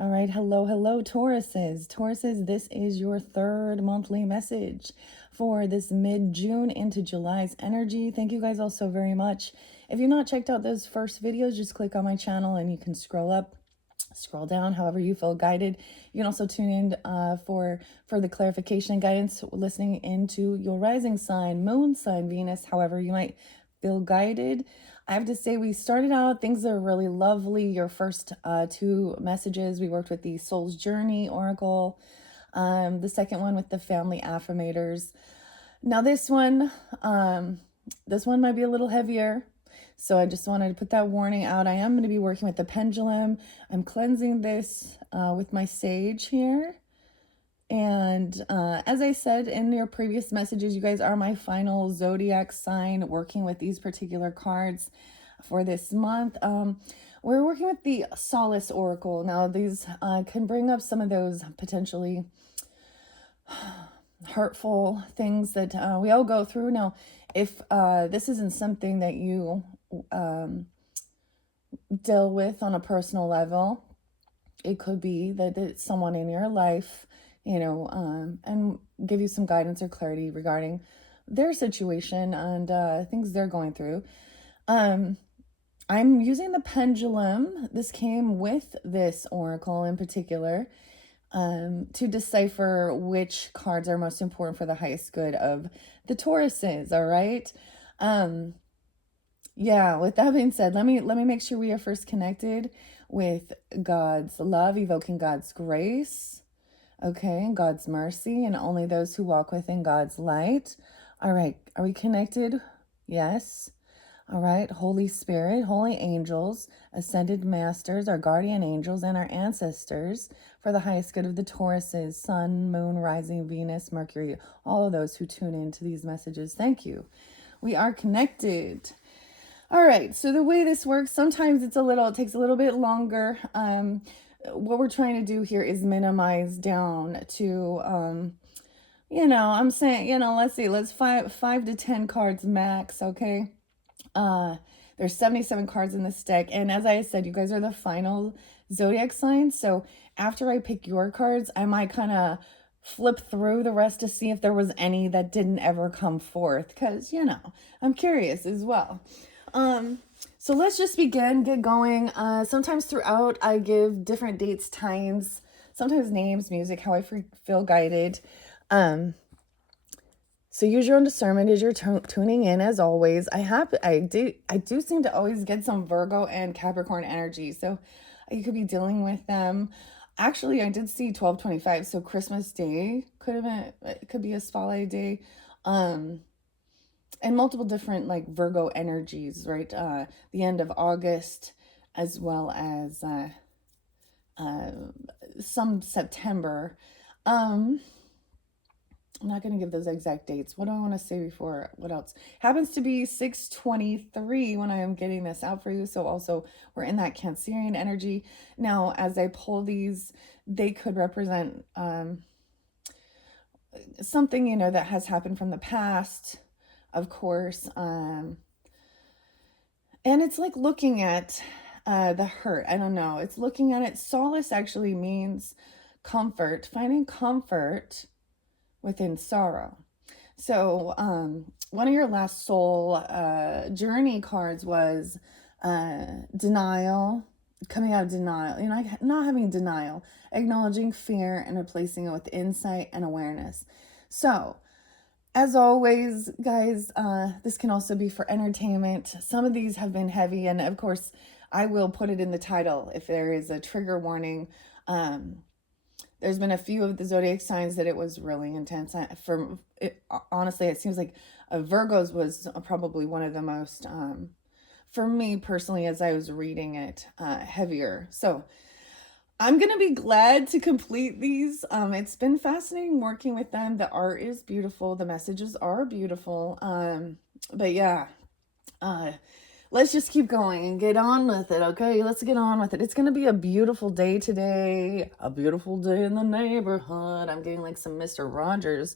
All right, hello, Tauruses. Tauruses, this is your third monthly message for this mid-June into July's energy. Thank you guys all so very much. If you've not checked out those first videos, just click on my channel and you can scroll up, scroll down, however you feel guided. You can also tune in for the clarification and guidance, listening into your rising sign, moon sign, Venus, however you might feel guided. I have to say, we started out, things are really lovely. Your first two messages, we worked with the Soul's Journey Oracle. The second one with the Family Affirmators. Now this one might be a little heavier. So I just wanted to put that warning out. I am going to be working with the pendulum. I'm cleansing this with my sage here. And as I said in your previous messages, you guys are my final zodiac sign working with these particular cards for this month. We're working with the Solace Oracle. Now, these can bring up some of those potentially hurtful things that we all go through. Now, if this isn't something that you deal with on a personal level, it could be that it's someone in your life, and give you some guidance or clarity regarding their situation and things they're going through. I'm using the pendulum. This came with this oracle in particular to decipher which cards are most important for the highest good of the Tauruses, all right? Yeah, with that being said, let me make sure we are first connected with God's love, evoking God's grace. Okay, God's mercy, and only those who walk within God's light. All right, are we connected? Yes. All right, Holy Spirit, holy angels, ascended masters, our guardian angels, and our ancestors for the highest good of the Tauruses, sun, moon, rising, Venus, Mercury, all of those who tune into these messages. Thank you. We are connected. All right, so the way this works, sometimes it takes a little bit longer. What we're trying to do here is minimize down to, I'm saying, let's see, let's 5 to 10 cards max, okay? There's 77 cards in this deck, and as I said, you guys are the final zodiac signs, so after I pick your cards, I might kind of flip through the rest to see if there was any that didn't ever come forth, because, I'm curious as well. So let's just begin, get going. Sometimes throughout, I give different dates, times, sometimes names, music, how I feel guided. So use your own discernment as you're tuning in. As always, I do seem to always get some Virgo and Capricorn energy, so you could be dealing with them. Actually, I did see 12/25, so Christmas Day could be a spotlight day. And multiple different like Virgo energies, right? The end of August, as well as some September. I'm not going to give those exact dates. What do I want to say before? What else? Happens to be 6/23 when I am getting this out for you. So also we're in that Cancerian energy. Now, as I pull these, they could represent something, that has happened from the past, of course. And it's like looking at the hurt. I don't know. It's looking at it. Solace actually means comfort, finding comfort within sorrow. So one of your last soul journey cards was denial, coming out of denial, not having denial, acknowledging fear and replacing it with insight and awareness. So as always, guys, this can also be for entertainment. Some of these have been heavy, and of course, I will put it in the title if there is a trigger warning. There's been a few of the zodiac signs that it was really intense. Honestly, it seems like Virgo's was probably one of the most, for me personally, as I was reading it, heavier. So I'm going to be glad to complete these. It's been fascinating working with them. The art is beautiful. The messages are beautiful. But yeah, let's just keep going and get on with it. Okay, let's get on with it. It's going to be a beautiful day today. A beautiful day in the neighborhood. I'm getting like some Mr. Rogers.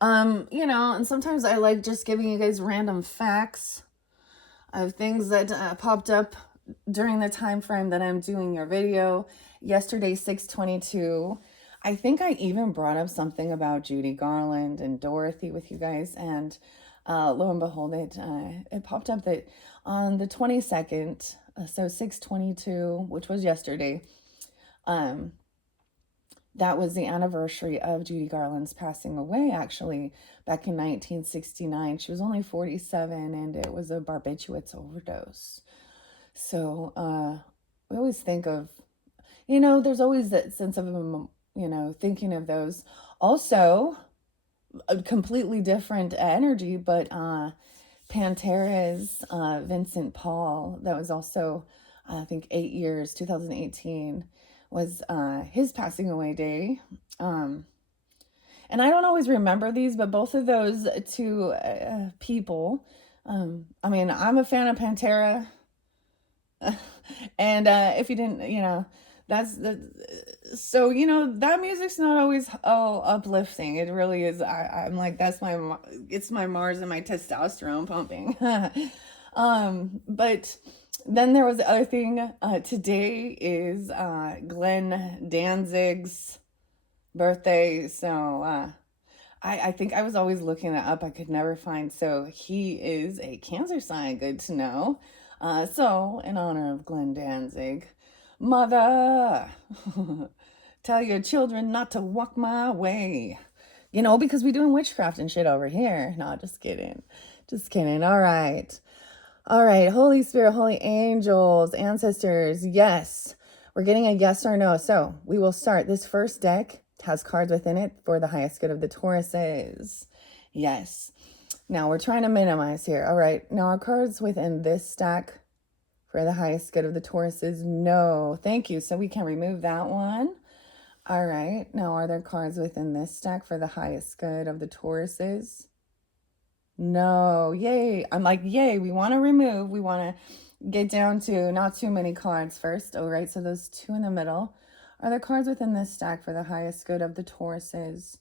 And sometimes I like just giving you guys random facts of things that popped up during the time frame that I'm doing your video. Yesterday, 6:22. I think I even brought up something about Judy Garland and Dorothy with you guys, and lo and behold, it popped up that on the 22nd, so 6:22, which was yesterday, that was the anniversary of Judy Garland's passing away, actually, back in 1969. She was only 47, and it was a barbiturates overdose. So we always think of, there's always that sense of, thinking of those. Also, a completely different energy, but Pantera's Vincent Paul, that was also, I think, 8 years, 2018, was his passing away day. And I don't always remember these, but both of those two people, I mean, I'm a fan of Pantera. And if you didn't, that's the, so, that music's not always uplifting. It really is. I'm like, it's my Mars and my testosterone pumping. But then there was the other thing. Today is Glenn Danzig's birthday. So I think I was always looking that up. I could never find. So he is a Cancer sign. Good to know. So in honor of Glenn Danzig, mother, tell your children not to walk my way. Because we doing witchcraft and shit over here. No, just kidding. Just kidding. All right. All right. Holy Spirit, holy angels, ancestors. Yes. We're getting a yes or no. So we will start. This first deck has cards within it for the highest good of the Tauruses. Yes. Now we're trying to minimize here. All right. Now our cards within this stack for the highest good of the Tauruses. No. Thank you. So we can remove that one. All right. Now are there cards within this stack for the highest good of the Tauruses? No. Yay. I'm like, yay. We want to remove. We want to get down to not too many cards first. All right. So those two in the middle. Are there cards within this stack for the highest good of the Tauruses?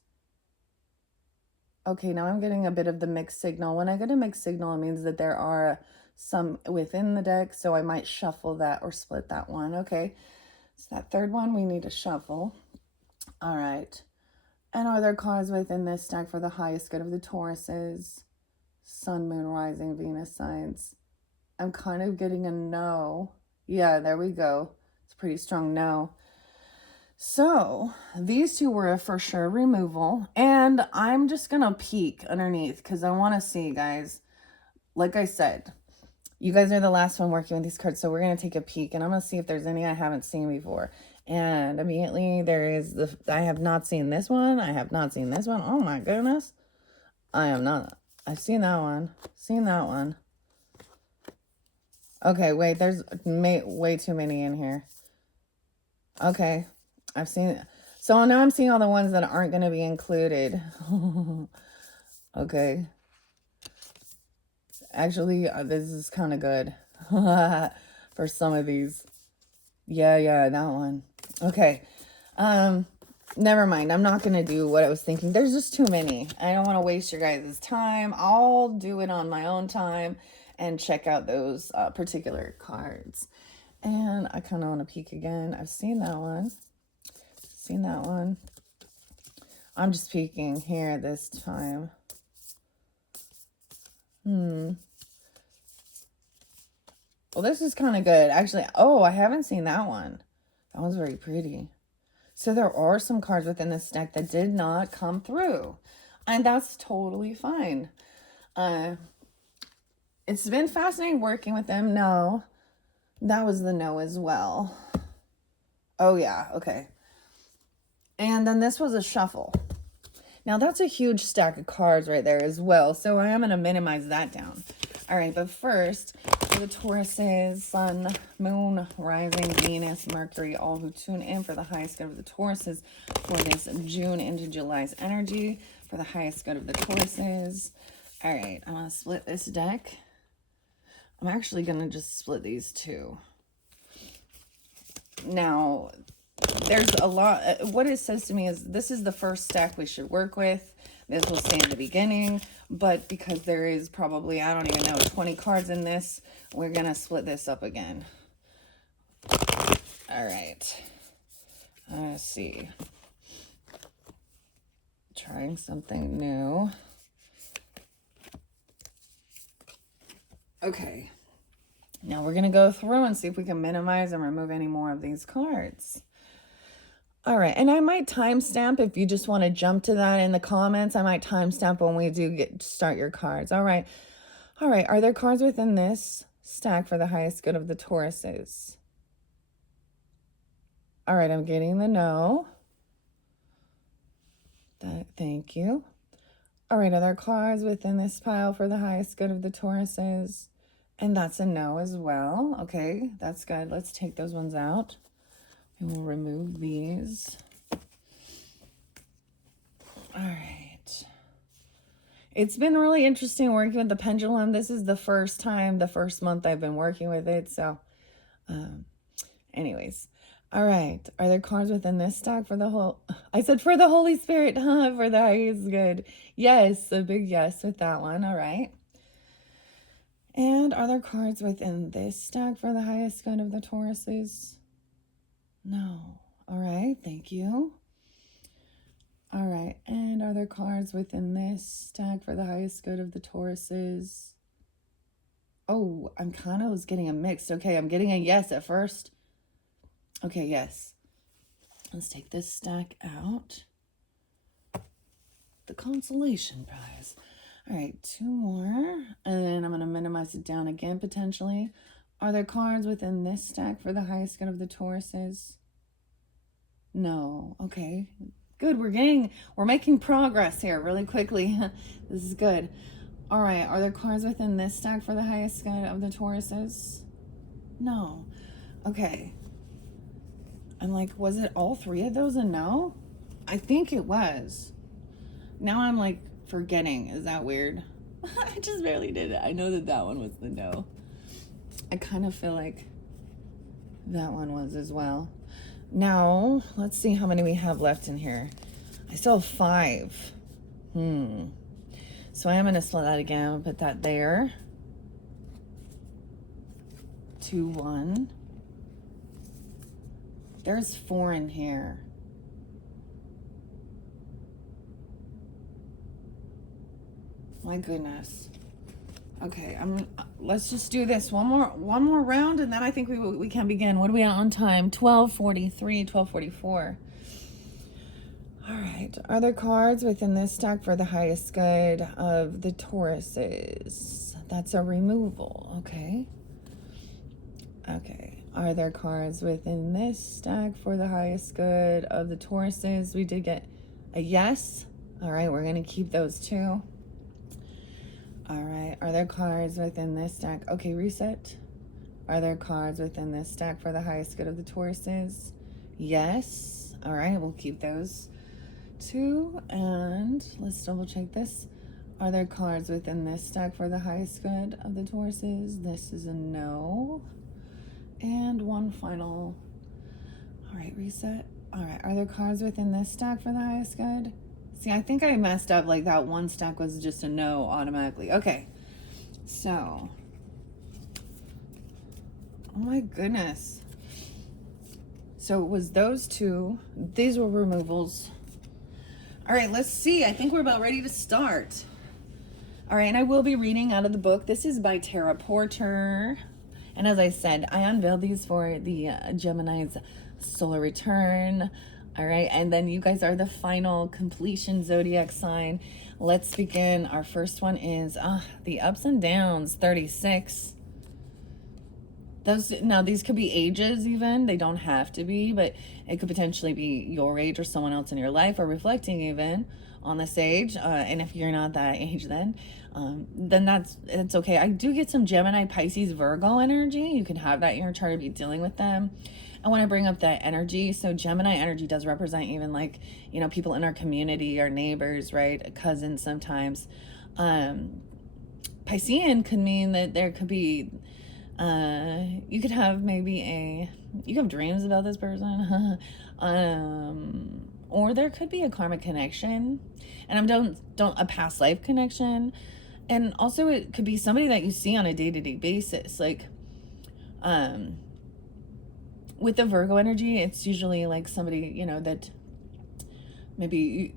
Okay, now I'm getting a bit of the mixed signal. When I get a mixed signal, it means that there are some within the deck, so I might shuffle that or split that one. Okay, so that third one we need to shuffle. All right. And are there cards within this stack for the highest good of the Tauruses? Sun, Moon, Rising, Venus signs. I'm kind of getting a no. Yeah, there we go. It's a pretty strong no. So these two were a for sure removal, and I'm just gonna peek underneath because I want to see, guys. Like I said, you guys are the last one working with these cards, so we're gonna take a peek, and I'm gonna see if there's any I haven't seen before. And immediately there is I have not seen this one. I have not seen this one. Oh my goodness, I've seen that one. Seen that one. Okay, wait. There's way too many in here. Okay. I've seen it. So now I'm seeing all the ones that aren't going to be included. Okay. Actually, this is kind of good for some of these. Yeah, that one. Okay. Never mind. I'm not going to do what I was thinking. There's just too many. I don't want to waste your guys' time. I'll do it on my own time and check out those particular cards. And I kind of want to peek again. I've seen that one. Seen that one. I'm just peeking here this time. Well, this is kind of good. Actually, I haven't seen that one. That one's very pretty. So there are some cards within this deck that did not come through. And that's totally fine. It's been fascinating working with them. No. That was the no as well. Oh, yeah. Okay. And then this was a shuffle. Now, that's a huge stack of cards right there as well. So I am going to minimize that down. All right. But first, for the Tauruses, Sun, Moon, Rising, Venus, Mercury, all who tune in for the highest good of the Tauruses for this June into July's energy for the highest good of the Tauruses. All right. I'm going to split this deck. I'm actually going to just split these two. Now, there's a lot. What it says to me is this is the first stack we should work with. This will stay in the beginning. But because there is probably, I don't even know, 20 cards in this, we're going to split this up again. All right. Let's see. Trying something new. Okay. Now we're going to go through and see if we can minimize and remove any more of these cards. All right. And I might timestamp if you just want to jump to that in the comments. I might timestamp when we do start your cards. All right. All right. Are there cards within this stack for the highest good of the Tauruses? All right. I'm getting the no. Thank you. All right. Are there cards within this pile for the highest good of the Tauruses? And that's a no as well. Okay, that's good. Let's take those ones out. And we'll remove these. All right. It's been really interesting working with the pendulum. This is the first month I've been working with it. So, anyways. All right. Are there cards within this stack for the for the Holy Spirit, for the highest good? Yes, a big yes with that one. All right. And are there cards within this stack for the highest good of the Tauruses? No. All right, thank you. All right, and are there cards within this stack for the highest good of the Tauruses? Oh, I'm kind of was getting a mix. Okay, I'm getting a yes at first. Okay, yes. Let's take this stack out. The consolation prize. All right, 2 more, and then I'm going to minimize it down again, potentially. Are there cards within this stack for the highest good of the Tauruses? No. Okay, good. We're making progress here really quickly. This is good. All right, are there cards within this stack for the highest good of the Tauruses? No. Okay. I'm like, was it all 3 of those a no? I think it was. Now I'm like, forgetting. Is that weird? I just barely did it. I know that one was the no. I kind of feel like that one was as well. Now, let's see how many we have left in here. I still have 5. So I am going to split that again. I'll put that there. 2, 1. There's 4 in here. My goodness. Okay, let's just do this one more round, and then I think we can begin. What are we at on time? 12:43, 12:44. All right. Are there cards within this stack for the highest good of the Tauruses? That's a removal. Okay. Okay. Are there cards within this stack for the highest good of the Tauruses? We did get a yes. All right, we're going to keep those 2. All right, are there cards within this stack? Okay, reset. Are there cards within this stack for the highest good of the Tauruses? Yes. All right, we'll keep those 2. And let's double check this. Are there cards within this stack for the highest good of the Tauruses? This is a no. And one final. All right, reset. All right, are there cards within this stack for the highest good? See, I think I messed up. Like that one stack was just a no automatically. Okay. So. Oh my goodness. So it was those 2. These were removals. All right, let's see. I think we're about ready to start. All right, and I will be reading out of the book. This is by Tara Porter. And as I said, I unveiled these for the Gemini's solar return. All right, and then you guys are the final completion zodiac sign. Let's begin. Our first one is the ups and downs, 36. Now these could be ages even. They don't have to be, but it could potentially be your age or someone else in your life, or reflecting even on this age. And if you're not that age, then it's okay. I do get some Gemini, Pisces, Virgo energy. You can have that in your chart to be dealing with them. I want to bring up that energy. So Gemini energy does represent even like, people in our community, our neighbors, right? Cousins sometimes. Piscean could mean that there could be, you could have you have dreams about this person. Or there could be a karmic connection, and don't a past life connection. And also it could be somebody that you see on a day-to-day basis. Like, with the Virgo energy, it's usually like somebody, you know, that maybe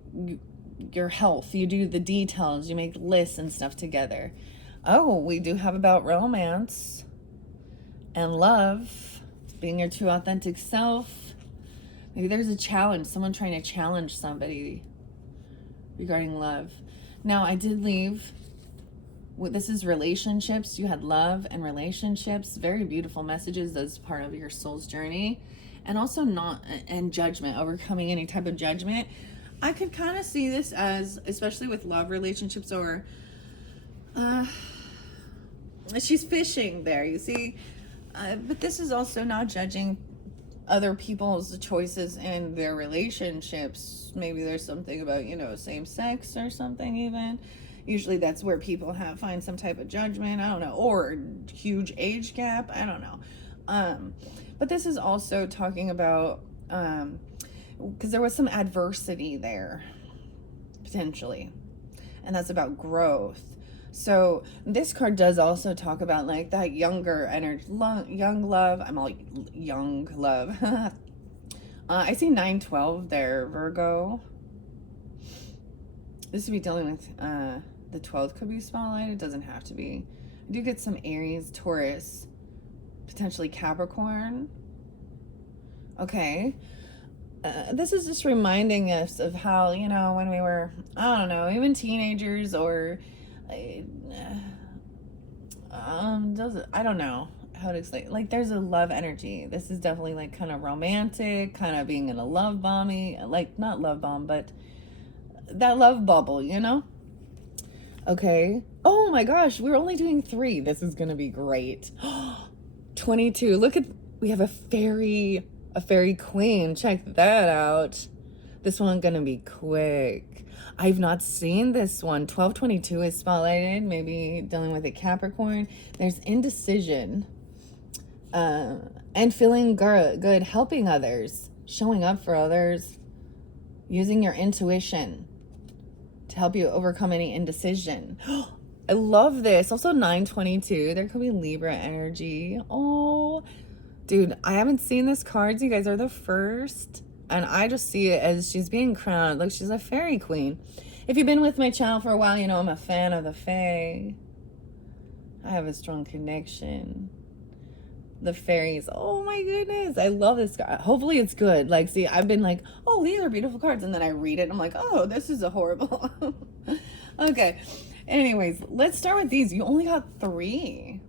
your health, you do the details, you make lists and stuff together. Oh, we do have about romance and love, being your true authentic self. Maybe there's a challenge, someone trying to challenge somebody regarding love. Now, I did leave, this is relationships. You had love and relationships, very beautiful messages as part of your soul's journey. And also not, and judgment, overcoming any type of judgment. I could kind of see this as, especially with love relationships, or she's fishing there, you see. But this is also not judging other people's choices in their relationships. Maybe there's something about, you know, same sex or something even. Usually that's where people find some type of judgment, I don't know, or huge age gap, I don't know. But this is also talking about, because there was some adversity there, potentially. And that's about growth. So this card does also talk about like that younger energy, young love. I'm all young love. I see 912 there, Virgo. This would be dealing with, the 12th could be spotlighted. It doesn't have to be. I do get some Aries, Taurus, potentially Capricorn. Okay. This is just reminding us of how, you know, when we were, I don't know, even teenagers, or I don't know how to explain. Like, there's a love energy. This is definitely like kind of romantic, kind of being in a love bomby, like not love bomb, but that love bubble, you know? Okay. Oh my gosh, we're only doing 3. This is gonna be great. 22. Look at, we have a fairy queen. Check that out. This one's gonna be quick. I've not seen this one. 1222 is spotlighted, maybe dealing with a Capricorn. There's indecision, and feeling good, helping others, showing up for others, using your intuition to help you overcome any indecision. I love this. Also 922, there could be Libra energy. Oh, dude, I haven't seen this card. You guys are the first. And I just see it as she's being crowned. Look, she's a fairy queen. If you've been with my channel for a while, you know I'm a fan of the fae. I have a strong connection. The fairies. Oh my goodness. I love this card. Hopefully it's good. Like, see, I've been like, oh, these are beautiful cards. And then I read it and I'm like, oh, this is a horrible. Okay. Anyways, let's start with these. You only got 3.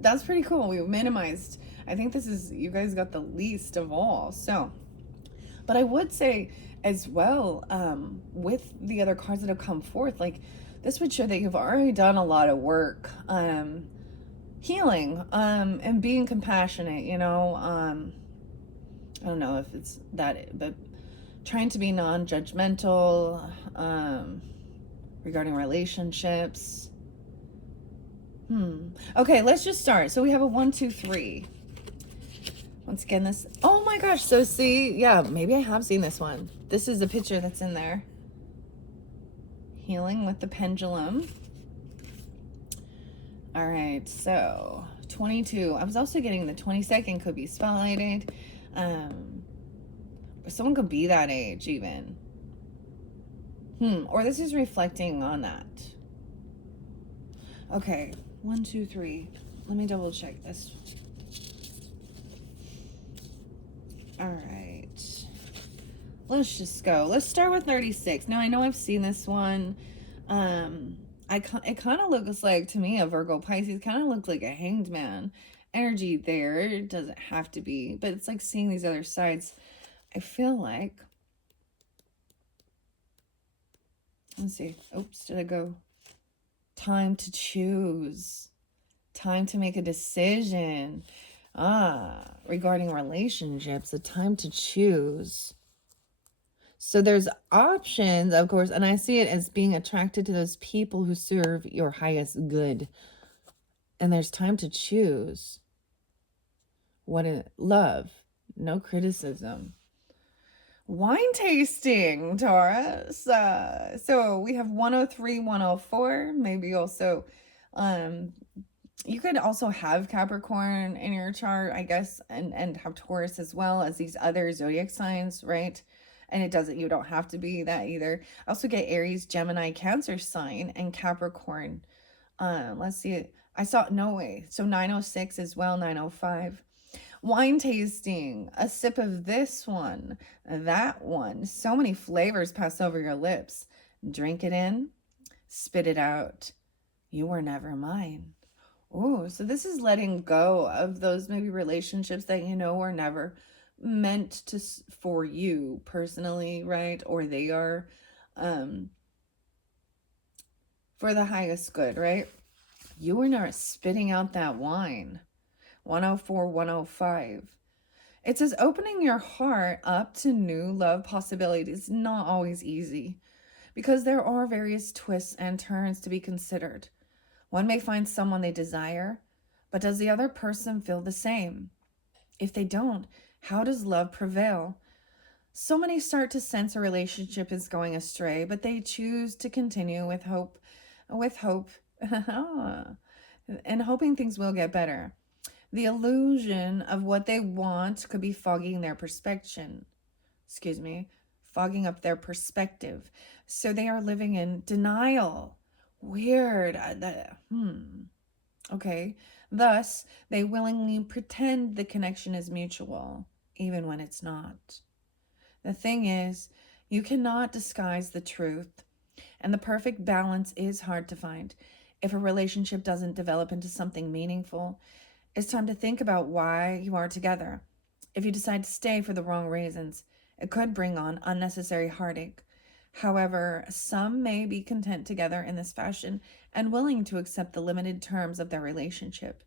That's pretty cool. We minimized. I think this is, you guys got the least of all. So, but I would say as well, with the other cards that have come forth, like this would show that you've already done a lot of work, healing, and being compassionate, you know. I don't know if it's that, but trying to be non-judgmental, regarding relationships. Okay, let's just start. So we have a 1, 2, 3. Once again, this, oh my gosh, so see, yeah, maybe I have seen this one. This is the picture that's in there. Healing with the pendulum. All right, so 22. I was also getting the 22nd could be spotlighted. Someone could be that age even. Or this is reflecting on that. Okay, 1, 2, 3. Let me double check this. All right, let's just go. Let's start with 36. Now, I know I've seen this one. It kind of looks like, to me, a Virgo Pisces, kind of looks like a hanged man energy there. It doesn't have to be, but it's like seeing these other sides. I feel like, let's see. Oops, did I go? Time to choose. Time to make a decision. Regarding relationships, a time to choose. So there's options, of course, and I see it as being attracted to those people who serve your highest good. And there's time to choose. What is love? No criticism. Wine tasting, Taurus. So we have 103, 104, maybe also You could also have Capricorn in your chart, I guess, and have Taurus as well as these other zodiac signs, right? And it doesn't, you don't have to be that either. I also get Aries, Gemini, Cancer sign, and Capricorn. Let's see. I saw, no way. So 906 as well, 905. Wine tasting, a sip of this one, that one. So many flavors pass over your lips. Drink it in, spit it out. You were never mine. Oh, so this is letting go of those maybe relationships that you know were never meant to for you personally, right? Or they are um for the highest good, right? You were never spitting out that wine. 104, 105. It says opening your heart up to new love possibilities is not always easy because there are various twists and turns to be considered. One may find someone they desire, but does the other person feel the same? If they don't, how does love prevail? So many start to sense a relationship is going astray, but they choose to continue with hope, and hoping things will get better. The illusion of what they want could be fogging their perspective. Excuse me, fogging up their perspective. So they are living in denial. Weird. Okay. Thus, they willingly pretend the connection is mutual, even when it's not. The thing is, you cannot disguise the truth, and the perfect balance is hard to find. If a relationship doesn't develop into something meaningful, it's time to think about why you are together. If you decide to stay for the wrong reasons, it could bring on unnecessary heartache. However, some may be content together in this fashion and willing to accept the limited terms of their relationship.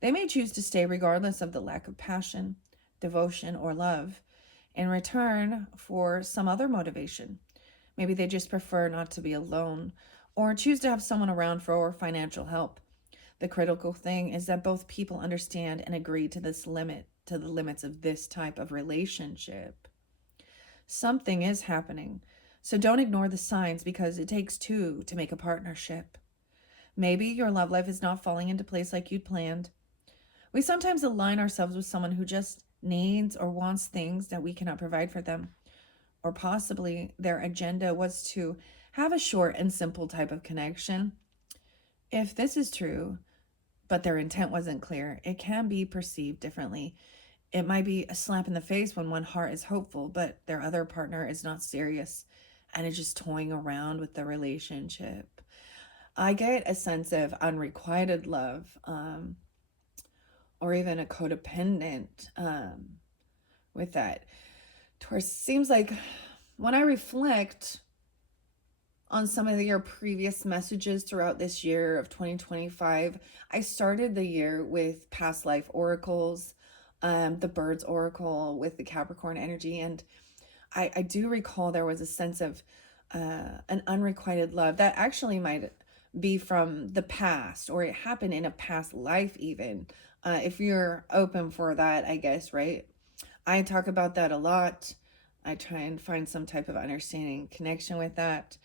They may choose to stay regardless of the lack of passion, devotion, or love, in return for some other motivation. Maybe they just prefer not to be alone or choose to have someone around for financial help. The critical thing is that both people understand and agree to to the limits of this type of relationship. Something is happening, so don't ignore the signs because it takes two to make a partnership. Maybe your love life is not falling into place like you'd planned. We sometimes align ourselves with someone who just needs or wants things that we cannot provide for them. Or possibly their agenda was to have a short and simple type of connection. If this is true, but their intent wasn't clear, it can be perceived differently. It might be a slap in the face when one heart is hopeful, but their other partner is not serious and is just toying around with the relationship. I get a sense of unrequited love, or even a codependent with that. Taurus seems like when I reflect on some of your previous messages throughout this year of 2025, I started the year with past life oracles, the Birds Oracle with the Capricorn energy. And I do recall there was a sense of an unrequited love that actually might be from the past, or it happened in a past life even. If you're open for that, I guess, right? I talk about that a lot. I try and find some type of understanding connection with that.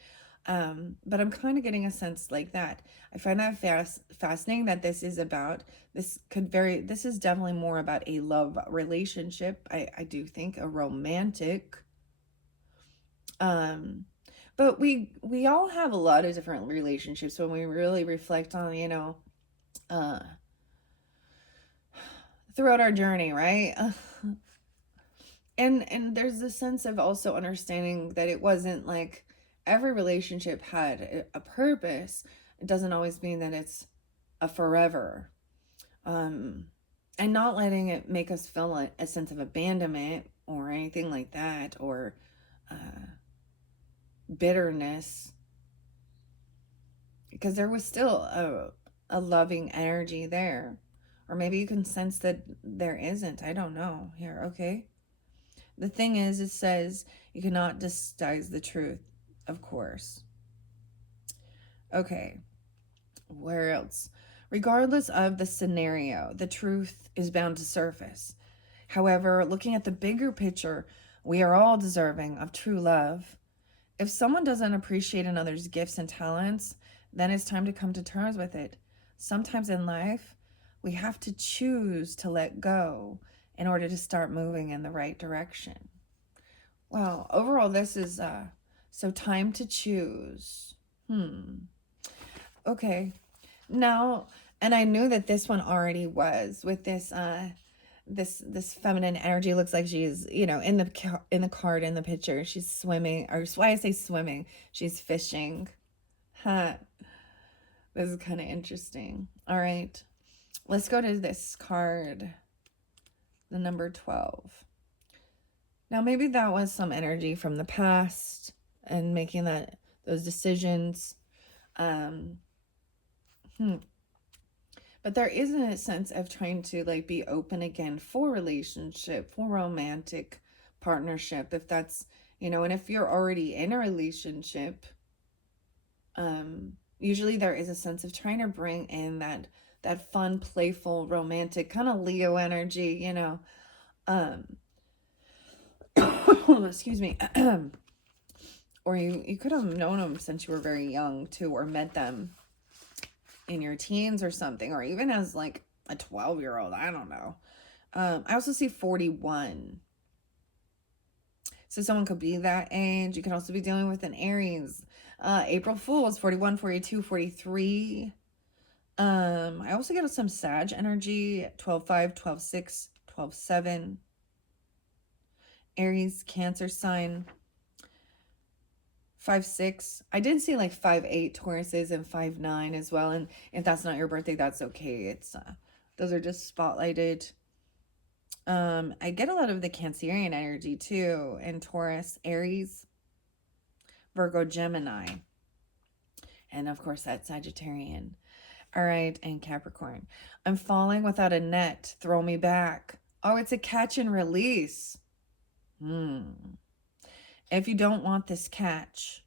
But I'm kind of getting a sense like that. I find that fascinating that this is about, this is definitely more about a love relationship. I do think a romantic, but we all have a lot of different relationships when we really reflect on, uh, throughout our journey, right? And there's this sense of also understanding that it wasn't like every relationship had a purpose. It doesn't always mean that it's a forever. And not letting it make us feel like a sense of abandonment or anything like that, or bitterness, because there was still a loving energy there. Or maybe you can sense that there isn't. I don't know here, okay? The thing is, it says you cannot disguise the truth, of course. Okay, where else? Regardless of the scenario, the truth is bound to surface. However, looking at the bigger picture, we are all deserving of true love. If someone doesn't appreciate another's gifts and talents, then it's time to come to terms with it. sometimes in life, we have to choose to let go in order to start moving in the right direction. Well, overall, this is so time to choose. Okay. Now, and I knew that this one already was with this this feminine energy. Looks like she's, in the card in the picture, she's swimming, or why I say swimming, she's fishing. Huh. This is kind of interesting. All right. Let's go to this card, the number 12. Now, maybe that was some energy from the past and making those decisions. But there isn't a sense of trying to like be open again for relationship, for romantic partnership, if that's, and if you're already in a relationship, usually there is a sense of trying to bring in that fun, playful, romantic kind of Leo energy, excuse me. Or you could have known them since you were very young too, or met them in your teens or something, or even as like a 12-year-old. I don't know. I also see 41. So someone could be that age. You could also be dealing with an Aries. April Fool's 41, 42, 43. I also get some Sag energy, 12-5, 12-6, 12-7. Aries, Cancer sign, 5-6. I did see like 5-8 Tauruses and 5-9 as well. And if that's not your birthday, that's okay. It's those are just spotlighted. I get a lot of the Cancerian energy too, and Taurus, Aries, Virgo, Gemini, and of course that Sagittarian. All right, and Capricorn. I'm falling without a net. Throw me back. Oh, it's a catch and release. If you don't want this catch,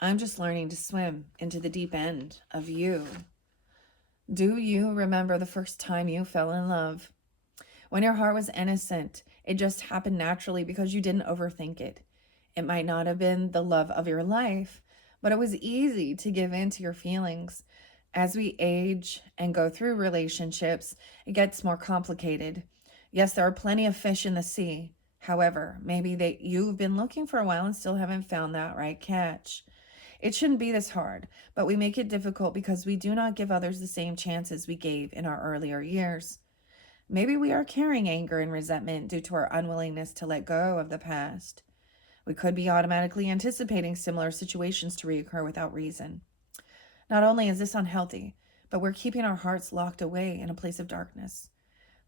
I'm just learning to swim into the deep end of you. Do you remember the first time you fell in love? When your heart was innocent, it just happened naturally because you didn't overthink it. It might not have been the love of your life, but it was easy to give in to your feelings. As we age and go through relationships, it gets more complicated. Yes, there are plenty of fish in the sea. However, maybe you've been looking for a while and still haven't found that right catch. It shouldn't be this hard, but we make it difficult because we do not give others the same chances we gave in our earlier years. Maybe we are carrying anger and resentment due to our unwillingness to let go of the past. We could be automatically anticipating similar situations to reoccur without reason. Not only is this unhealthy, but we're keeping our hearts locked away in a place of darkness.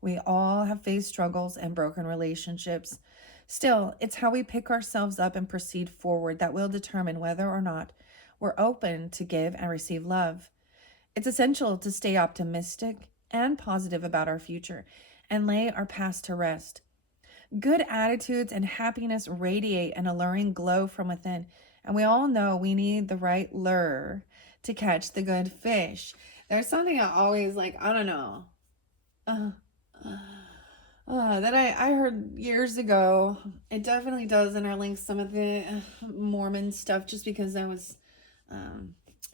We all have faced struggles and broken relationships. Still, it's how we pick ourselves up and proceed forward that will determine whether or not we're open to give and receive love. It's essential to stay optimistic and positive about our future and lay our past to rest. Good attitudes and happiness radiate an alluring glow from within, and we all know we need the right lure to catch the good fish. There's something I always like, I don't know, that I heard years ago. It definitely does interlink some of the Mormon stuff just because I was,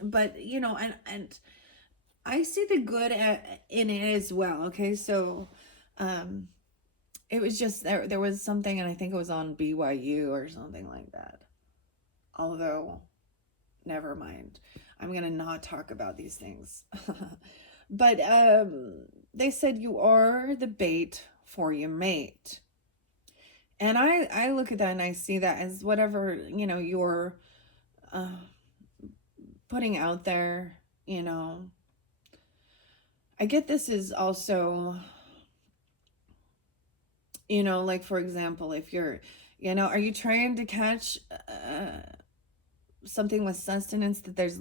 but and I see the good in it as well. Okay, so it was just there was something, and I think it was on BYU or something like that. Although, never mind. I'm gonna not talk about these things. But they said you are the bait for your mate. And I look at that and I see that as whatever, you're putting out there, I get this is also, like for example, if you're, are you trying to catch something with sustenance that there's,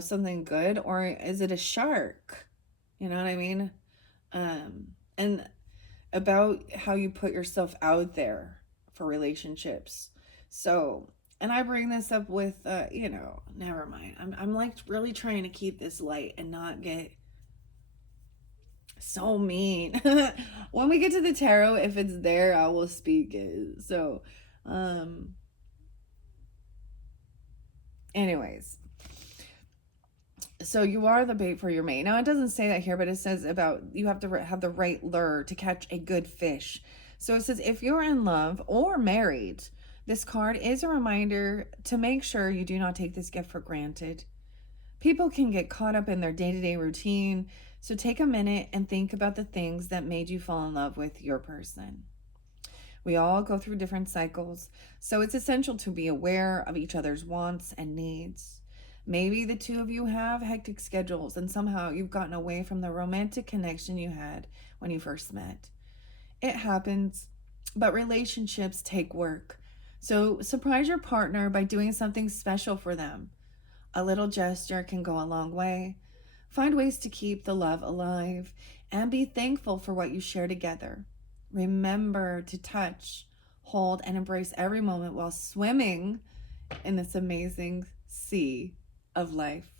something good, or is it a shark? You know what I mean? And about how you put yourself out there for relationships. So, and I bring this up with, never mind. I'm like really trying to keep this light and not get so mean. When we get to the tarot, if it's there, I will speak it. So, anyways, So you are the bait for your mate. Now, it doesn't say that here, but it says about you have to have the right lure to catch a good fish. So it says if you're in love or married, this card is a reminder to make sure you do not take this gift for granted. People can get caught up in their day-to-day routine, so take a minute and think about the things that made you fall in love with your person. We all go through different cycles, so it's essential to be aware of each other's wants and needs. Maybe the two of you have hectic schedules and somehow you've gotten away from the romantic connection you had when you first met. It happens, but relationships take work. So surprise your partner by doing something special for them. A little gesture can go a long way. Find ways to keep the love alive and be thankful for what you share together. Remember to touch, hold, and embrace every moment while swimming in this amazing sea of life.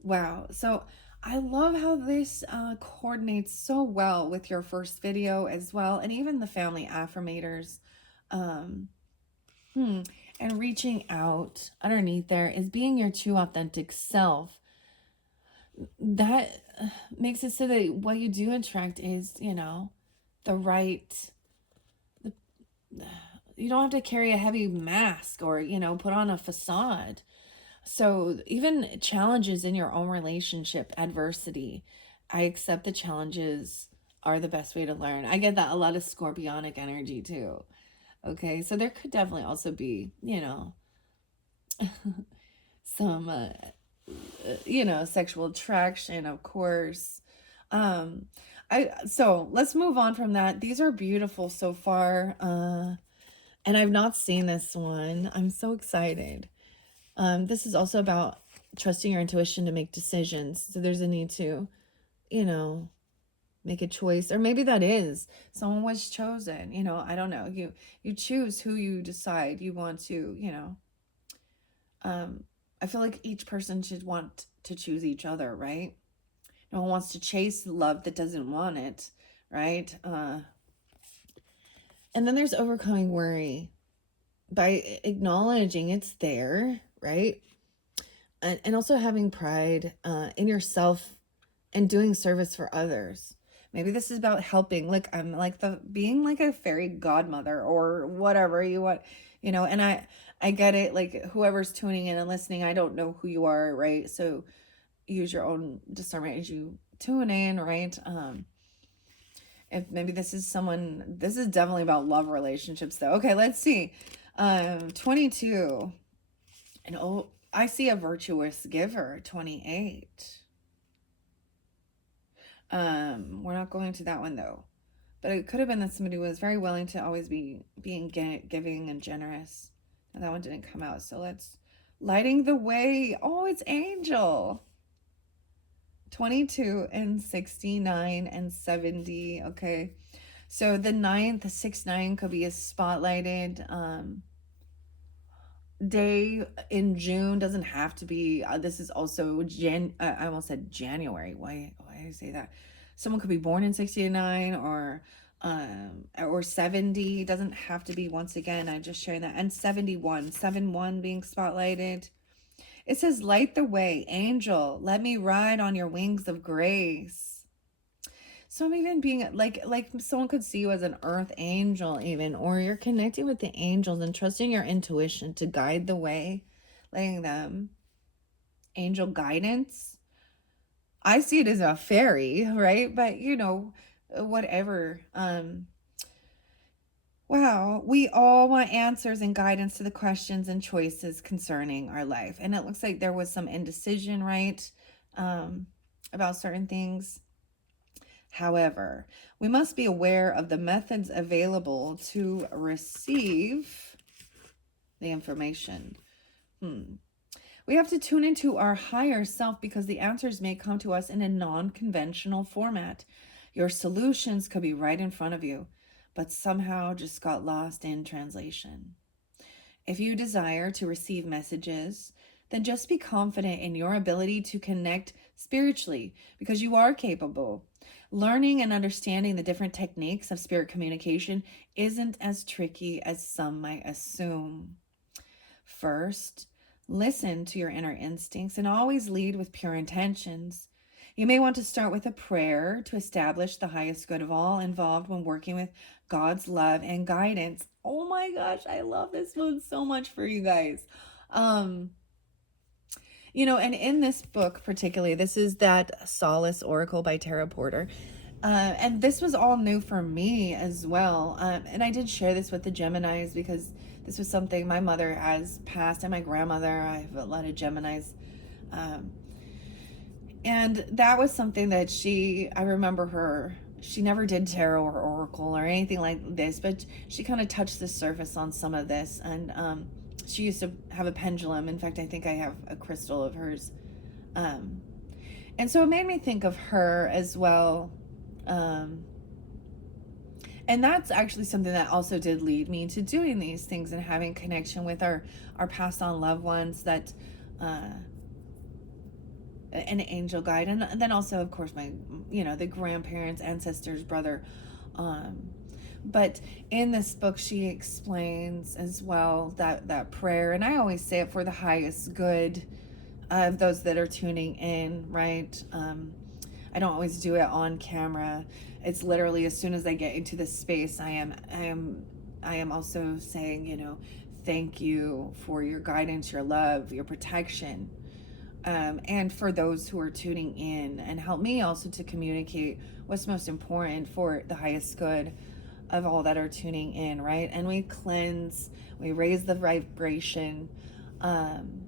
Wow. So I love how this coordinates so well with your first video as well, and even the family affirmators. Um, And reaching out underneath there is being your true authentic self. That makes it so that what you do attract is, the right, the, you don't have to carry a heavy mask or, put on a facade. So even challenges in your own relationship, adversity, I accept the challenges are the best way to learn. I get that a lot of scorpionic energy too. Okay, so there could definitely also be, some, sexual attraction, of course. Um, so let's move on from that. These are beautiful so far. And I've not seen this one. I'm so excited. This is also about trusting your intuition to make decisions. So there's a need to, make a choice, or maybe that is someone was chosen. I don't know. You choose who you decide you want to. I feel like each person should want to choose each other, right? No one wants to chase love that doesn't want it, right? And then there's overcoming worry by acknowledging it's there, right? And also having pride in yourself and doing service for others. Maybe this is about helping, like I'm like being like a fairy godmother or whatever you want, and I get it, like whoever's tuning in and listening, I don't know who you are, right? So use your own discernment as you tune in, right? If maybe this is definitely about love relationships though. Okay, let's see. 22. And I see a virtuous giver, 28. We're not going to that one though, but it could have been that somebody was very willing to always be being giving and generous. And that one didn't come out. So let's lighting the way. Oh, it's Angel. 22 and 69 and 70. Okay. So the 9th, 6-9 could be a spotlighted day in June. Doesn't have to be. This is also I almost said January. Why did I say that? Someone could be born in 69 or 70. Doesn't have to be. Once again, I just sharing that. And 71 being spotlighted. It says, light the way, angel. Let me ride on your wings of grace. So I'm even being like someone could see you as an earth angel even, or you're connecting with the angels and trusting your intuition to guide the way, letting them angel guidance. I see it as a fairy, right? But whatever. Wow, we all want answers and guidance to the questions and choices concerning our life. And it looks like there was some indecision, right? About certain things. However, we must be aware of the methods available to receive the information. We have to tune into our higher self because the answers may come to us in a non-conventional format. Your solutions could be right in front of you, but somehow just got lost in translation. If you desire to receive messages, then just be confident in your ability to connect spiritually because you are capable. Learning and understanding the different techniques of spirit communication isn't as tricky as some might assume. First, Listen to your inner instincts and always lead with pure intentions. You may want to start with a prayer to establish the highest good of all involved when working with God's love and guidance. Oh my gosh, I love this one so much for you guys. Um, and in this book particularly, this is that Solace Oracle by Tara Porter. And this was all new for me as well. And I did share this with the Geminis because this was something my mother has passed and my grandmother. I have a lot of Geminis. Um, and that was something that I remember her, she never did tarot or oracle or anything like this, but she kind of touched the surface on some of this. And she used to have a pendulum. In fact, I think I have a crystal of hers. And so it made me think of her as well. And that's actually something that also did lead me to doing these things and having connection with our passed on loved ones, that an angel guide, and then also of course my the grandparents, ancestors, brother. But in this book she explains as well that prayer, and I always say it for the highest good of those that are tuning in, right? I don't always do it on camera. It's literally as soon as I get into this space, I am also saying, thank you for your guidance, your love, your protection, and for those who are tuning in, and help me also to communicate what's most important for the highest good of all that are tuning in, right? And we cleanse, we raise the vibration, and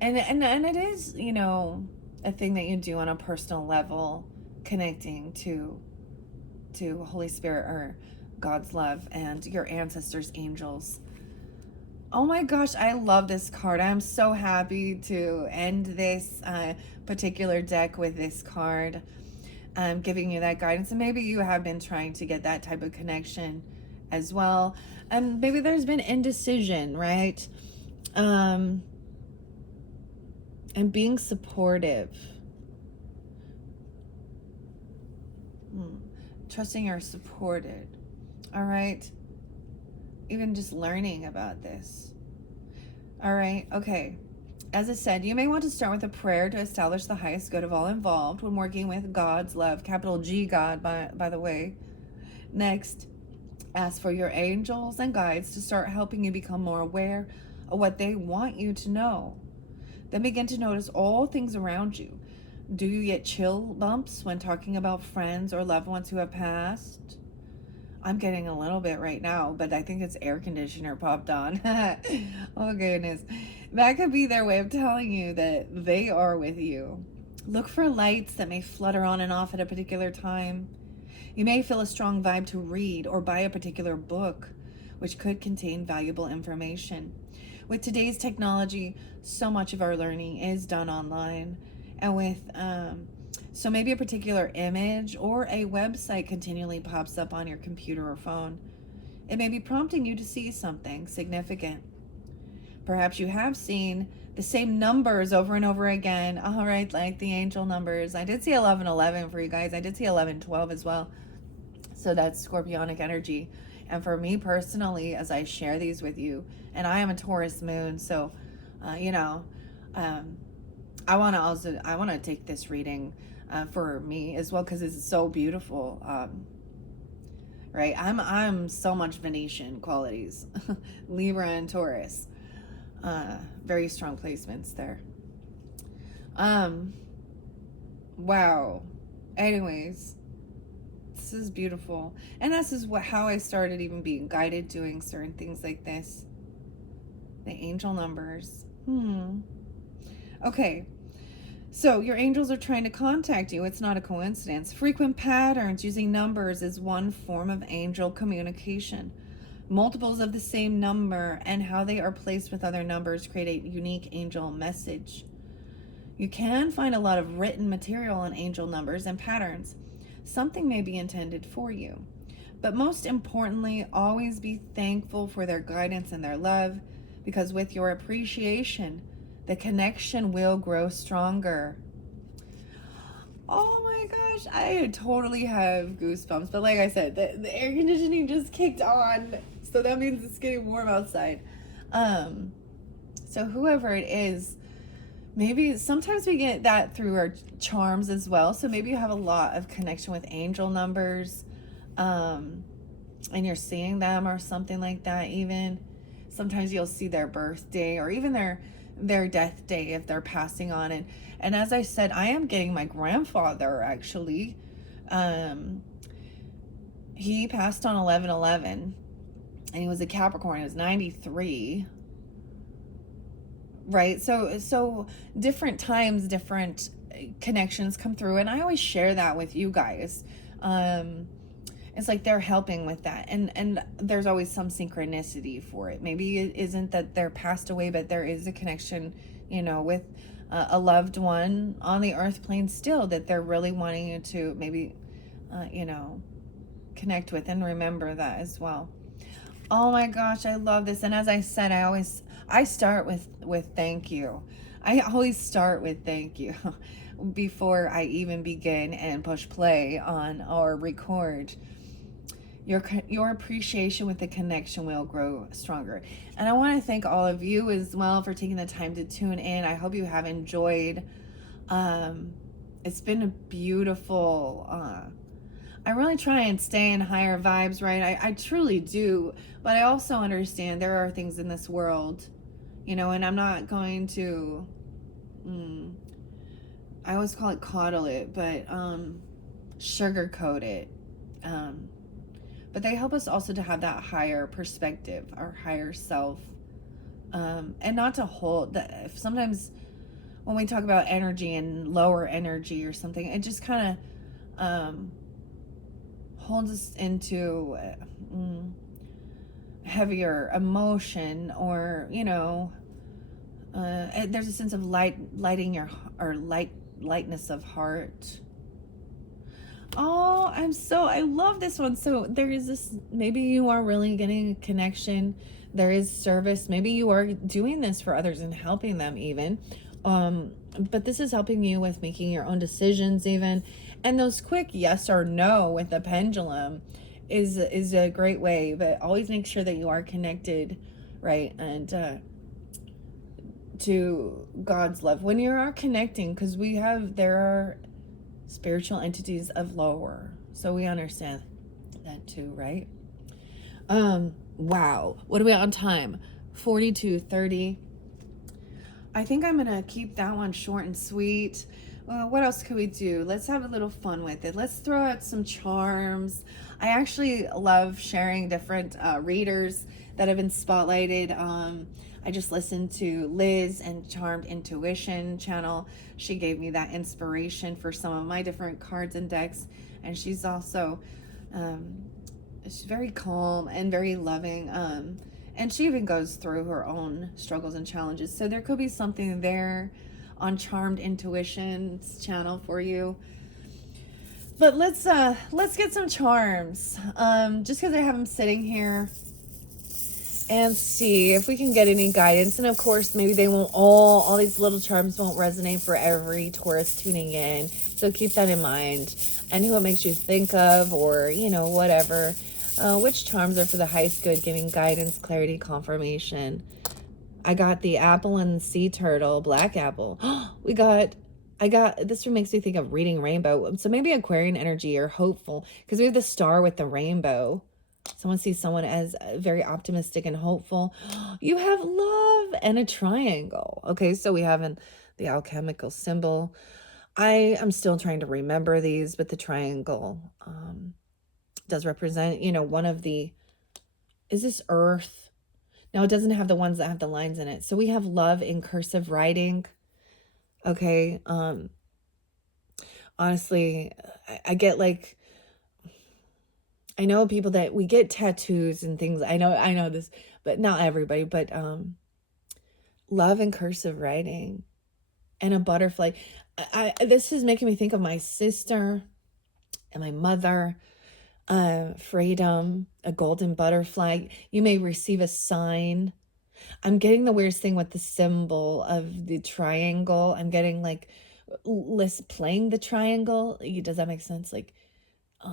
it is, a thing that you do on a personal level, connecting to Holy Spirit or God's love and your ancestors, angels. Oh my gosh, I love this card. I'm so happy to end this particular deck with this card, giving you that guidance. And maybe you have been trying to get that type of connection as well. And maybe there's been indecision, right? And being supportive. Trusting you're supported. All right. Even just learning about this. All right. Okay. As I said, you may want to start with a prayer to establish the highest good of all involved when working with God's love, capital G God, by the way. Next, ask for your angels and guides to start helping you become more aware of what they want you to know. Then begin to notice all things around you. Do you get chill bumps when talking about friends or loved ones who have passed? I'm getting a little bit right now, but I think it's air conditioner popped on. Oh goodness. That could be their way of telling you that they are with you. Look for lights that may flutter on and off at a particular time. You may feel a strong vibe to read or buy a particular book, which could contain valuable information. With today's technology, so much of our learning is done online, and with so maybe a particular image or a website continually pops up on your computer or phone. It may be prompting you to see something significant. Perhaps you have seen the same numbers over and over again. All right, like the angel numbers. I did see 1111 for you guys. I did see 1112 as well. So that's scorpionic energy. And for me personally, as I share these with you, and I am a Taurus moon, so I want to take this reading for me as well, because it's so beautiful. Right, I'm so much Venetian qualities, Libra and Taurus, very strong placements there. Wow. Anyways, this is beautiful, and this is how I started even being guided doing certain things like this. The angel numbers. Okay. So your angels are trying to contact you. It's not a coincidence. Frequent patterns using numbers is one form of angel communication. Multiples of the same number and how they are placed with other numbers create a unique angel message. You can find a lot of written material on angel numbers and patterns. Something may be intended for you. But most importantly, always be thankful for their guidance and their love, because with your appreciation, the connection will grow stronger. Oh my gosh, I totally have goosebumps. But like I said, the air conditioning just kicked on, so that means it's getting warm outside. So whoever it is, maybe sometimes we get that through our charms as well. So maybe you have a lot of connection with angel numbers, um, and you're seeing them or something like that. Even sometimes you'll see their birthday or even their death day if they're passing on. And as I said, I am getting my grandfather actually. Um, he passed on 11/11, and he was a Capricorn. He was 93. Right, so different times, different connections come through, and I always share that with you guys. um it's like they're helping with that, and there's always some synchronicity for it. Maybe it isn't that they're passed away, but there is a connection, with a loved one on the earth plane still, that they're really wanting you to maybe connect with and remember that as well. Oh my gosh, I love this. And as I said, I start with thank you. I always start with thank you before I even begin and push play on or record. Your appreciation with the connection will grow stronger. And I want to thank all of you as well for taking the time to tune in. I hope you have enjoyed. It's been a beautiful I really try and stay in higher vibes, right? I truly do. But I also understand there are things in this world, and I'm not going to, I always call it coddle it, but sugarcoat it. But they help us also to have that higher perspective, our higher self. And not to hold that. Sometimes when we talk about energy and lower energy or something, it just kind of, holds us into heavier emotion, or there's a sense of lighting your or lightness of heart. Oh, I love this one. So there is this, maybe you are really getting a connection. There is service. Maybe you are doing this for others and helping them even. But this is helping you with making your own decisions even. And those quick yes or no with the pendulum is a great way, but always make sure that you are connected, right? And to God's love. When you are connecting, because there are spiritual entities of lower. So we understand that too, right? Wow. What are we on time? 42:30. I think I'm going to keep that one short and sweet. What else could we do? Let's have a little fun with it. Let's throw out some charms. I actually love sharing different readers that have been spotlighted. I just listened to Liz and Charmed Intuition channel. She gave me that inspiration for some of my different cards and decks. And she's also she's very calm and very loving. And she even goes through her own struggles and challenges. So there could be something there on Charmed Intuition's channel for you. But let's get some charms. Just because I have them sitting here, and see if we can get any guidance. And of course, maybe they won't all these little charms won't resonate for every Taurus tuning in. So keep that in mind. And who it makes you think of, or whatever. Which charms are for the highest good, giving guidance, clarity, confirmation. I got the apple and sea turtle, black apple. This makes me think of reading rainbow. So maybe Aquarian energy or hopeful, because we have the star with the rainbow. Someone sees someone as very optimistic and hopeful. You have love and a triangle. Okay, so we have the alchemical symbol. I am still trying to remember these, but the triangle does represent, one of the, is this earth? No, it doesn't have the ones that have the lines in it. So we have love in cursive writing. Okay. Honestly, I get like, I know people that we get tattoos and things. I know this, but not everybody, but love in cursive writing and a butterfly. This is making me think of my sister and my mother. Freedom, a golden butterfly. You may receive a sign. I'm getting the weirdest thing with the symbol of the triangle. I'm getting like playing the triangle. Does that make sense? Like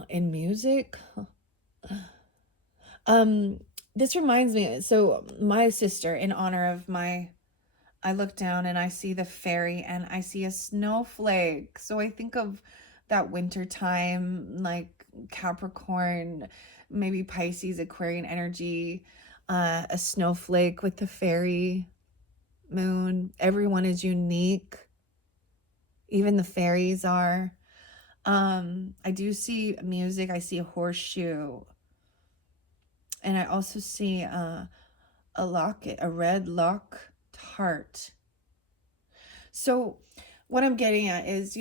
in music? This reminds me, so my sister, in honor of my I look down and I see the fairy and I see a snowflake. So I think of that winter time, like Capricorn, maybe Pisces, Aquarian energy, a snowflake with the fairy moon. Everyone is unique. Even the fairies are. I do see music. I see a horseshoe. And I also see a locket, a red locked heart. So what I'm getting at is,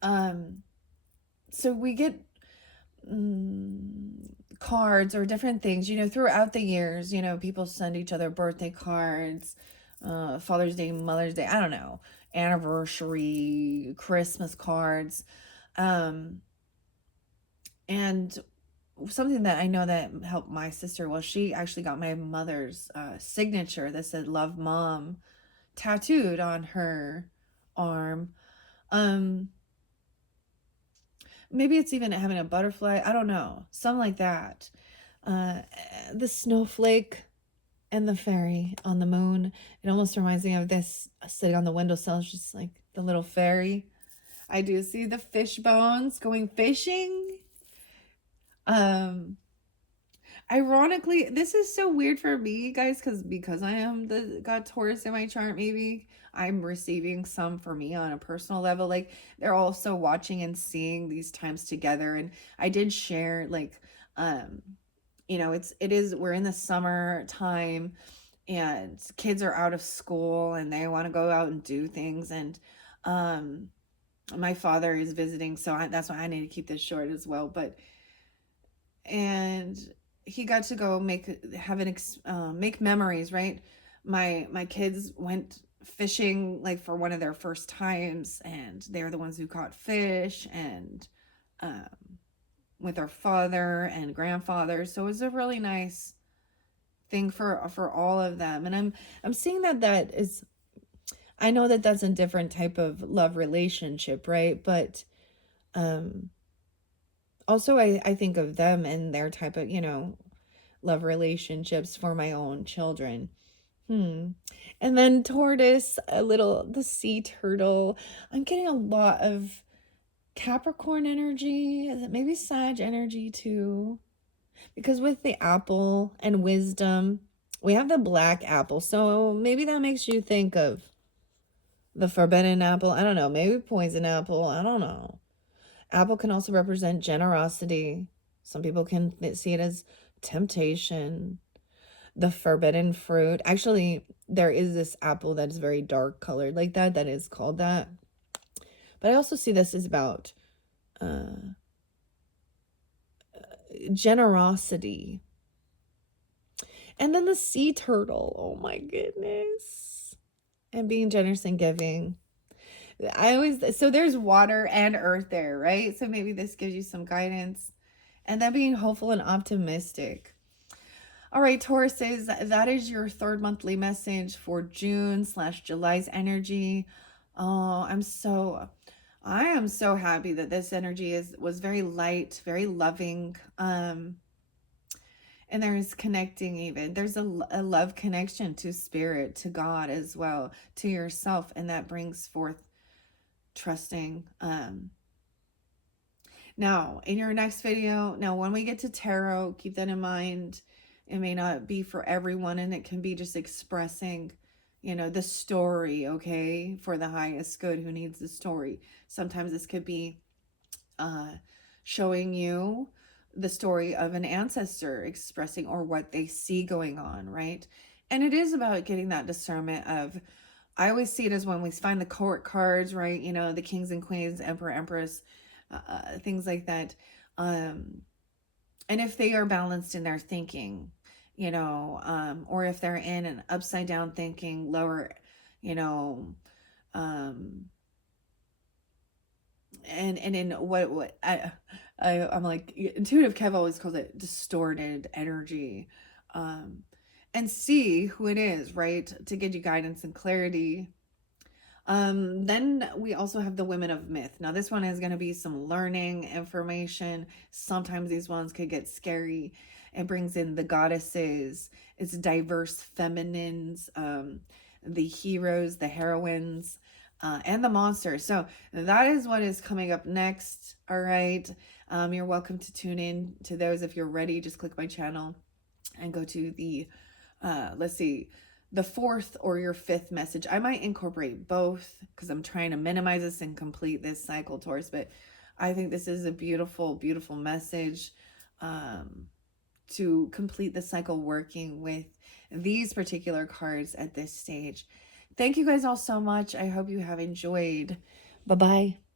um, so we get cards or different things, throughout the years, people send each other birthday cards, Father's Day, Mother's Day, I don't know, anniversary, Christmas cards. And something that I know that helped my sister, well, she actually got my mother's signature that said "Love Mom" tattooed on her arm. Um, Maybe it's even having a butterfly. I don't know, something like that. Uh, the snowflake and the fairy on the moon. It almost reminds me of this sitting on the windowsill, just like the little fairy. I do see the fish bones going fishing. Um, Ironically, this is so weird for me, guys, because I am the got Taurus in my chart, maybe I'm receiving some for me on a personal level. Like they're also watching and seeing these times together. And I did share like um, we're in the summer time and kids are out of school and they want to go out and do things. And um my father is visiting, so that's why I need to keep this short as well. But and he got to go make memories, right? My kids went fishing like for one of their first times, and they're the ones who caught fish, and um, with their father and grandfather. So it was a really nice thing for all of them. And I'm seeing that is, I know that that's a different type of love relationship, right? But um also I think of them and their type of, love relationships for my own children. Hmm. And then tortoise, the sea turtle. I'm getting a lot of Capricorn energy. Is it maybe Sag energy too? Because with the apple and wisdom, we have the black apple. So maybe that makes you think of the forbidden apple. I don't know. Maybe poison apple. I don't know. Apple can also represent generosity. Some people can see it as temptation, the forbidden fruit. Actually, there is this apple that is very dark colored like that is called that. But I also see this as about generosity. And then the sea turtle. Oh my goodness. And being generous and giving. So there's water and earth there, right? So maybe this gives you some guidance. And then being hopeful and optimistic. All right, Taurus says that is your third monthly message for June/July's energy. Oh, I am so happy that this energy was very light, very loving. And there's connecting even. There's a love connection to spirit, to God as well, to yourself, and that brings forth trusting. Now, in your next video, when we get to tarot, keep that in mind. It may not be for everyone, and it can be just expressing, the story, okay, for the highest good who needs the story. Sometimes this could be showing you the story of an ancestor expressing or what they see going on, right? And it is about getting that discernment of, I always see it as when we find the court cards, right? The kings and queens, emperor, empress, things like that. And if they are balanced in their thinking, or if they're in an upside down thinking, lower, and in what I'm like, intuitive Kev always calls it distorted energy, and see who it is, right, to give you guidance and clarity. Then we also have the women of myth. Now this one is going to be some learning information. Sometimes these ones could get scary. It brings in the goddesses, it's diverse feminines, the heroes, the heroines, and the monsters. So that is what is coming up next. All right. You're welcome to tune in to those. If you're ready, just click my channel and go to the, let's see, the fourth or your fifth message. I might incorporate both because I'm trying to minimize this and complete this cycle, Taurus. But I think this is a beautiful, beautiful message to complete the cycle working with these particular cards at this stage. Thank you guys all so much. I hope you have enjoyed. Bye-bye.